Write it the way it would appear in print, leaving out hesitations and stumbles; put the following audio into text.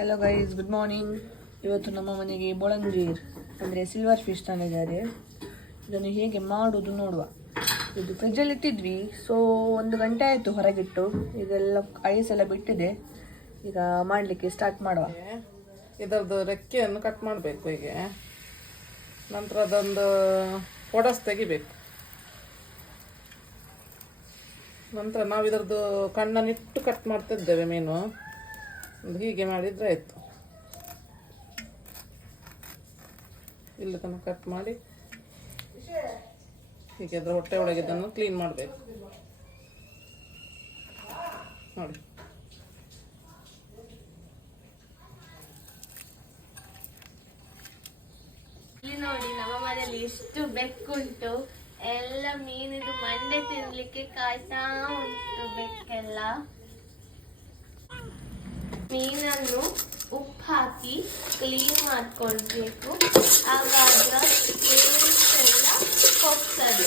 Hello guys, good morning. ಇವತ್ತು ನಮ್ಮ ಮನೆಗೆ ಬೊಳಂಜೀರ್ ಅಂದರೆ ಸಿಲ್ವರ್ ಫಿಶ್ ತಂದಿದ್ದಾರೆ. ಇದನ್ನು ಹೇಗೆ ಮಾಡೋದು ನೋಡುವ. ಇದು ಫ್ರಿಜ್ಜಲ್ಲಿ ಇಟ್ಟಿದ್ವಿ, ಸೊ 1 ಗಂಟೆ ಆಯಿತು ಹೊರಗಿಟ್ಟು. ಇದೆಲ್ಲ ಐಸ್ ಎಲ್ಲ ಬಿಟ್ಟಿದೆ. ಈಗ ಮಾಡಲಿಕ್ಕೆ ಸ್ಟಾರ್ಟ್ ಮಾಡುವ. ಇದರದ್ದು ರೆಕ್ಕೆಯನ್ನು ಕಟ್ ಮಾಡಬೇಕು. ಹೀಗೆ ನಂತರ ಅದೊಂದು ಪೊಡಸ್ ತೆಗಿಬೇಕು. ನಂತರ ನಾವು ಇದರದ್ದು ಕಣ್ಣನ್ನಿಟ್ಟು ಕಟ್ ಮಾಡ್ತಿದ್ದೇವೆ ಮೀನು. ಹೀಗೆ ಮಾಡಿದರೆ ಆಯಿತು. ಇಲ್ಲಿ ತನಕ ಕಟ್ ಮಾಡಿ ಹೀಗೆ ಅದರ ಹೊಟ್ಟೆ ಒಳಗಿದ್ದನ್ನು ಕ್ಲೀನ್ ಮಾಡಬೇಕು. ನೋಡಿ, ಇಲ್ಲಿ ನೋಡಿ, ನಮ್ಮ ಮನೆಯಲ್ಲಿ ಎಷ್ಟು ಬೆಕ್ಕುಂಟು. ಎಲ್ಲ ಮೀನಿದು ಮಂಡೆ ತಿನ್ಲಿಕ್ಕೆ ಕಾಯ್ತಾ ಉಂಟು ಬೆಕ್ಕೆಲ್ಲ. ಮೀನನ್ನು ಉಪ್ಪು ಹಾಕಿ ಕ್ಲೀನ್ ಮಾಡ್ಕೊಳ್ಬೇಕು. ಆವಾಗ ಎಲ್ಲ ಹೋಗ್ತದೆ.